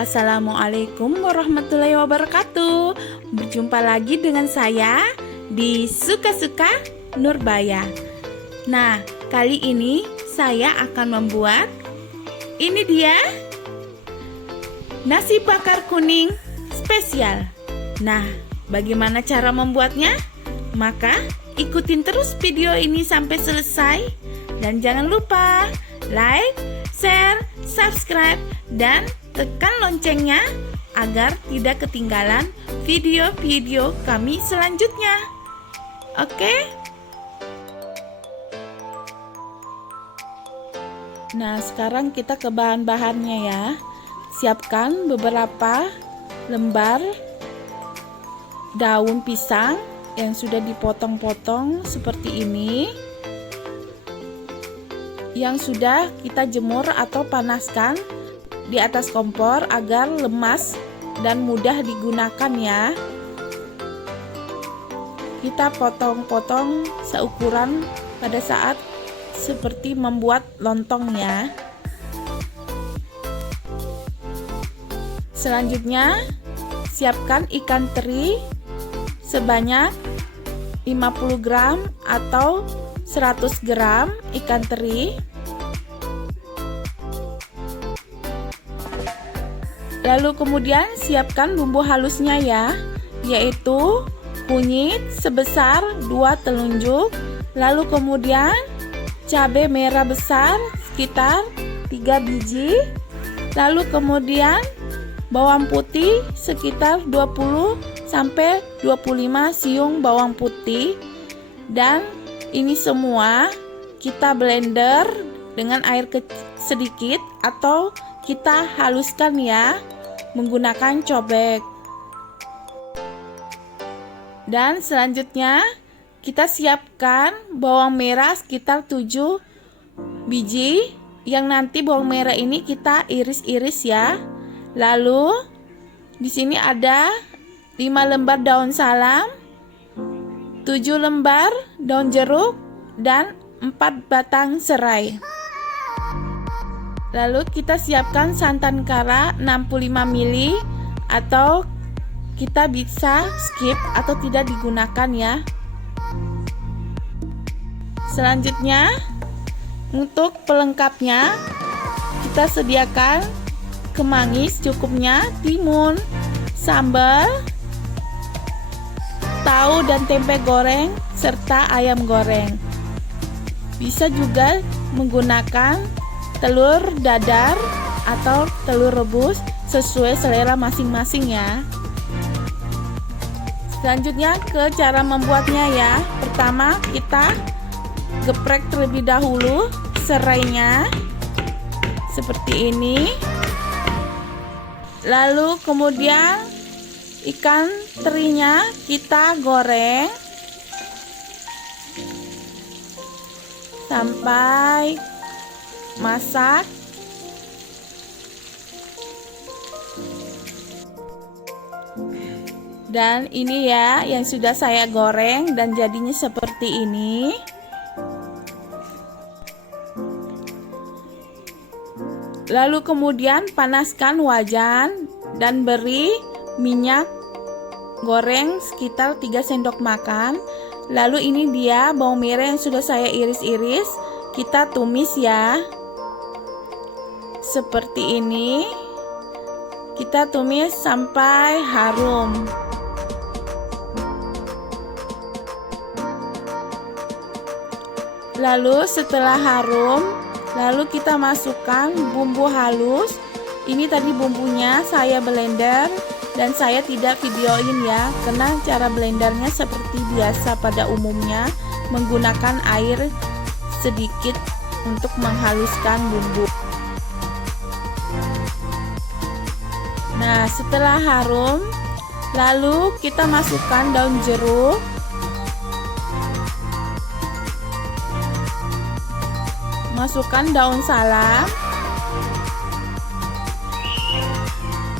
Assalamualaikum warahmatullahi wabarakatuh. Berjumpa lagi dengan saya di Suka-Suka Nurbaya. Nah, kali ini saya akan membuat ini dia nasi bakar kuning spesial. Nah, bagaimana cara membuatnya? Maka ikutin terus video ini sampai selesai. Dan jangan lupa like, share, subscribe, dan tekan loncengnya agar tidak ketinggalan video-video kami selanjutnya. Oke? Nah, sekarang kita ke bahan-bahannya ya. Siapkan beberapa lembar daun pisang yang sudah dipotong-potong seperti ini, yang sudah kita jemur atau panaskan di atas kompor agar lemas dan mudah digunakan ya. Kita potong-potong seukuran pada saat seperti membuat lontongnya. Selanjutnya, siapkan ikan teri sebanyak 50 gram atau 100 gram ikan teri. Lalu kemudian siapkan bumbu halusnya ya, yaitu kunyit sebesar 2 telunjuk, lalu kemudian cabai merah besar sekitar 3 biji, lalu kemudian bawang putih sekitar 20 sampai 25 siung bawang putih, dan ini semua kita blender dengan air sedikit atau kita haluskan ya menggunakan cobek. Dan selanjutnya kita siapkan bawang merah sekitar 7 biji, yang nanti bawang merah ini kita iris-iris ya. Lalu di sini ada 5 lembar daun salam, 7 lembar daun jeruk, dan 4 batang serai. Lalu kita siapkan santan kara 65 ml, atau kita bisa skip atau tidak digunakan ya. Selanjutnya, untuk pelengkapnya kita sediakan kemangi secukupnya, timun, sambal, tahu dan tempe goreng, serta ayam goreng. Bisa juga menggunakan telur dadar atau telur rebus sesuai selera masing-masing ya. Selanjutnya ke cara membuatnya ya. Pertama kita geprek terlebih dahulu serainya seperti ini. Lalu kemudian ikan terinya kita goreng sampai masak. Dan ini ya yang sudah saya goreng dan jadinya seperti ini. Lalu kemudian panaskan wajan dan beri minyak goreng sekitar 3 sendok makan. Lalu ini dia bawang merah yang sudah saya iris-iris, kita tumis ya. Seperti ini. Kita tumis sampai harum. Lalu setelah harum, lalu kita masukkan bumbu halus. Ini tadi bumbunya saya blender dan saya tidak videoin ya, karena cara blendernya seperti biasa pada umumnya menggunakan air sedikit untuk menghaluskan bumbu. Nah, setelah harum, lalu kita masukkan daun jeruk, masukkan daun salam,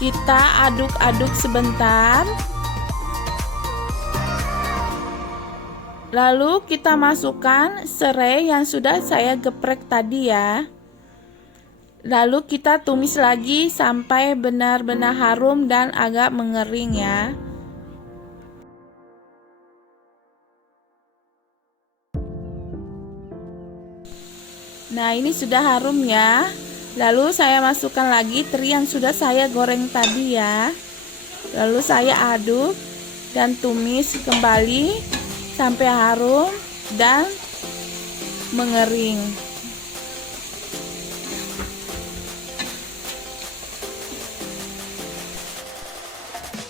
kita aduk-aduk sebentar, lalu kita masukkan serai yang sudah saya geprek tadi ya. Lalu kita tumis lagi sampai benar-benar harum dan agak mengering ya. Nah, ini sudah harum ya. Lalu saya masukkan lagi teri yang sudah saya goreng tadi ya. Lalu saya aduk dan tumis kembali sampai harum dan mengering.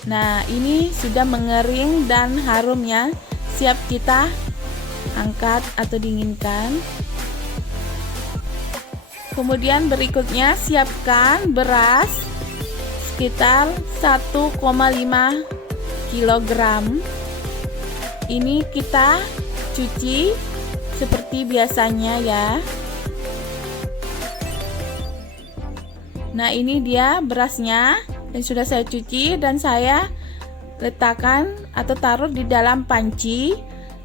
Nah, ini sudah mengering dan harum ya. Siap kita angkat atau dinginkan. Kemudian berikutnya siapkan beras sekitar 1,5 kg. Ini kita cuci seperti biasanya ya. Nah, ini dia berasnya yang sudah saya cuci dan saya letakkan atau taruh di dalam panci.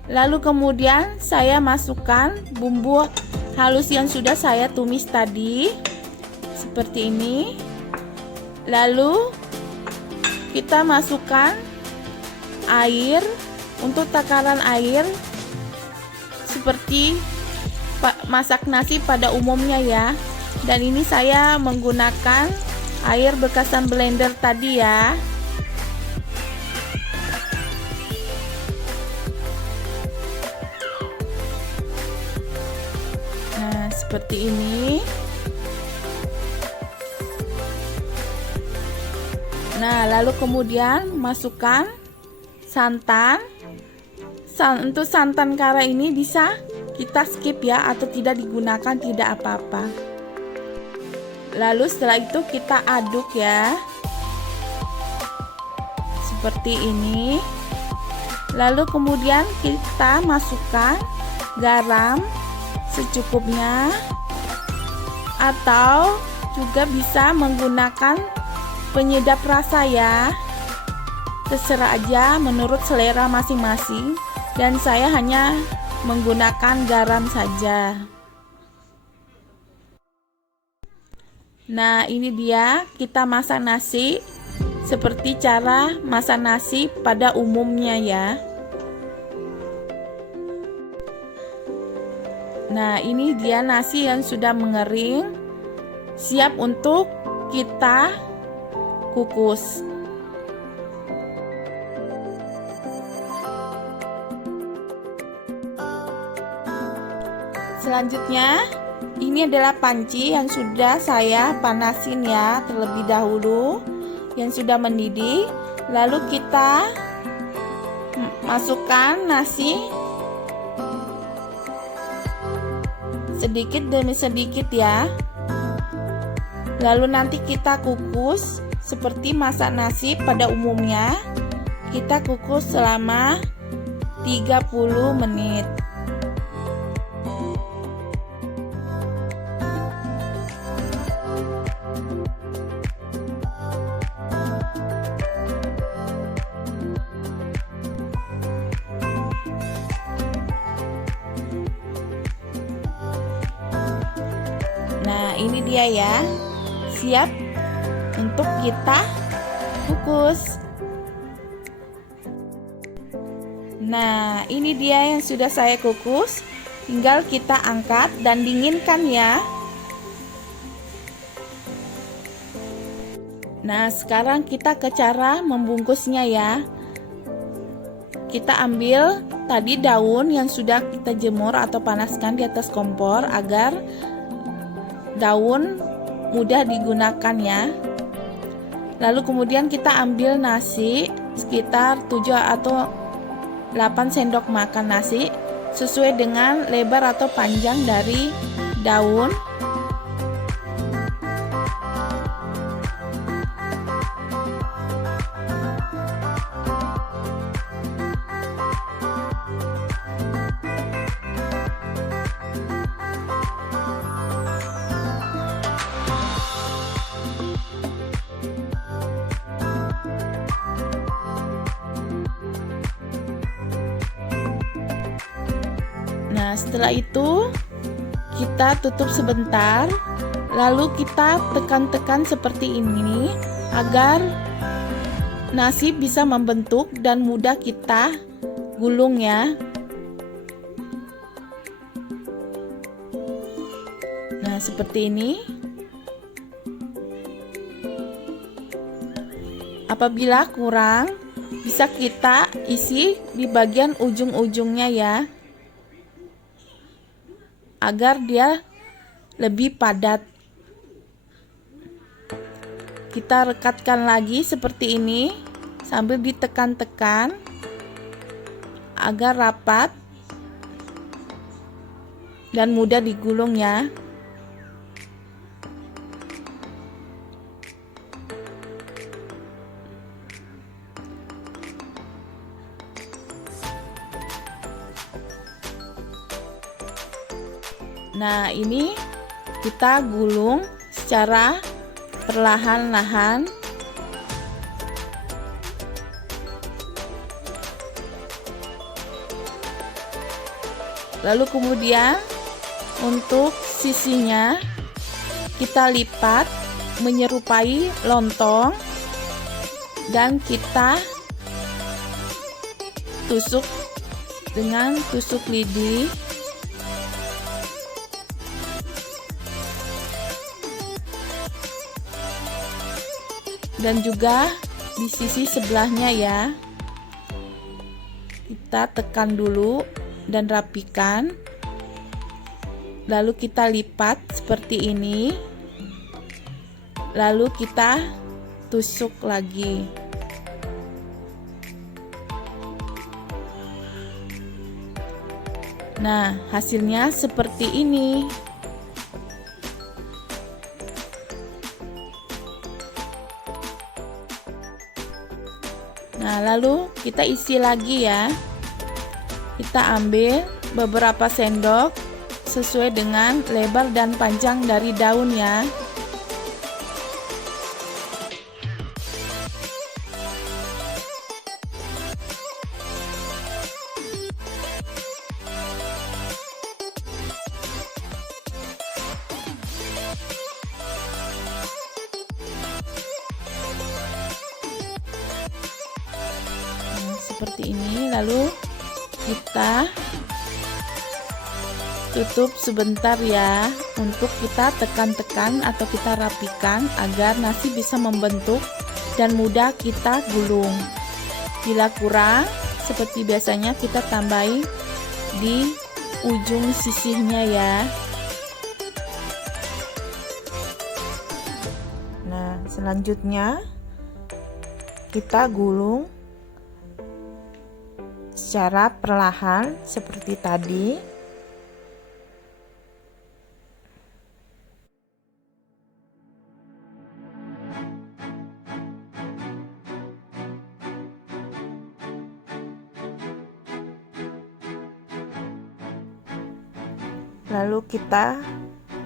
Lalu kemudian saya masukkan bumbu halus yang sudah saya tumis tadi seperti ini. Lalu kita masukkan air untuk takaran air seperti masak nasi pada umumnya ya. Dan ini saya menggunakan air bekasan blender tadi ya. Nah, seperti ini. Nah, lalu kemudian masukkan santan. Untuk santan kara ini bisa kita skip ya, atau tidak digunakan, tidak apa-apa. Lalu setelah itu kita aduk ya, seperti ini. Lalu kemudian kita masukkan garam secukupnya, atau juga bisa menggunakan penyedap rasa ya. Terserah aja menurut selera masing-masing, dan saya hanya menggunakan garam saja. Nah, ini dia kita masak nasi seperti cara masak nasi pada umumnya ya. Nah, ini dia nasi yang sudah mengering, siap untuk kita kukus. Selanjutnya, ini adalah panci yang sudah saya panasin ya terlebih dahulu, yang sudah mendidih. Lalu kita masukkan nasi sedikit demi sedikit ya. Lalu nanti kita kukus seperti masak nasi pada umumnya. Kita kukus selama 30 menit. Nah, ini dia ya, siap untuk kita kukus. Nah, ini dia yang sudah saya kukus. Tinggal kita angkat dan dinginkan ya. Nah, sekarang kita ke cara membungkusnya ya. Kita ambil tadi daun yang sudah kita jemur atau panaskan di atas kompor agar daun mudah digunakan ya. Lalu kemudian kita ambil nasi sekitar 7 atau 8 sendok makan nasi sesuai dengan lebar atau panjang dari daun. Nah, setelah itu kita tutup sebentar, Lalu kita tekan-tekan seperti ini agar nasi bisa membentuk dan mudah kita gulung ya. Nah, seperti ini. Apabila kurang, bisa kita isi di bagian ujung-ujungnya ya, agar dia lebih padat. Kita rekatkan lagi seperti ini sambil ditekan-tekan agar rapat dan mudah digulung ya. Nah, ini kita gulung secara perlahan-lahan. Lalu kemudian untuk sisinya kita lipat menyerupai lontong dan kita tusuk dengan tusuk lidi. Dan juga di sisi sebelahnya ya, kita tekan dulu dan rapikan, lalu kita lipat seperti ini, lalu kita tusuk lagi. Nah, hasilnya seperti ini. Nah, lalu kita isi lagi ya. Kita ambil beberapa sendok sesuai dengan lebar dan panjang dari daun ya. Seperti ini, lalu kita tutup sebentar ya, untuk kita tekan-tekan atau kita rapikan agar nasi bisa membentuk dan mudah kita gulung. Bila kurang, seperti biasanya kita tambahi di ujung sisihnya ya. Nah, selanjutnya kita gulung secara perlahan seperti tadi. Lalu kita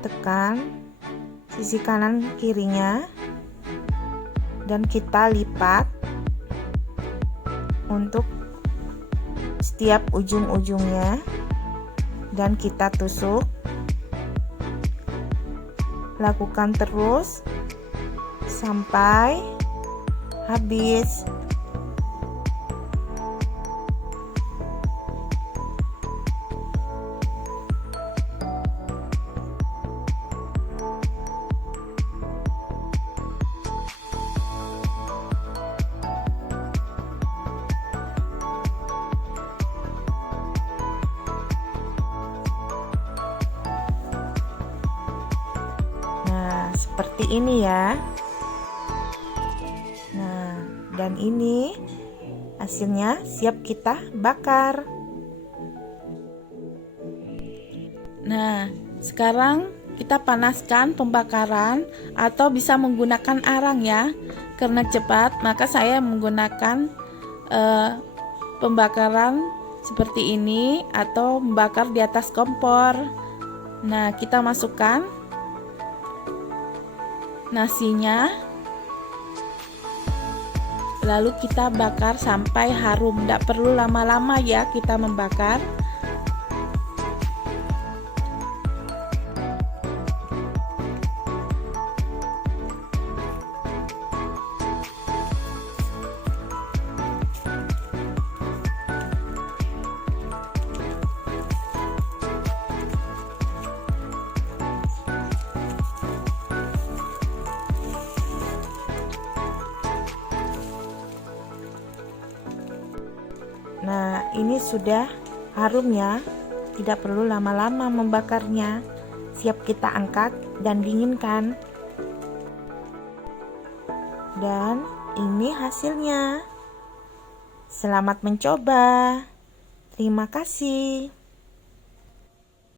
tekan sisi kanan kirinya dan kita lipat untuk setiap ujung-ujungnya dan kita tusuk. Lakukan terus sampai habis. Seperti ini ya. Nah, dan ini hasilnya siap kita bakar. Nah, sekarang kita panaskan pembakaran atau bisa menggunakan arang ya. Karena cepat, maka saya menggunakan pembakaran seperti ini atau membakar di atas kompor. Nah, kita masukkan nasinya, lalu kita bakar sampai harum. Tidak perlu lama-lama ya kita membakar. Nah, ini sudah harum ya. Tidak perlu lama-lama membakarnya. Siap kita angkat dan dinginkan. Dan ini hasilnya. Selamat mencoba. Terima kasih.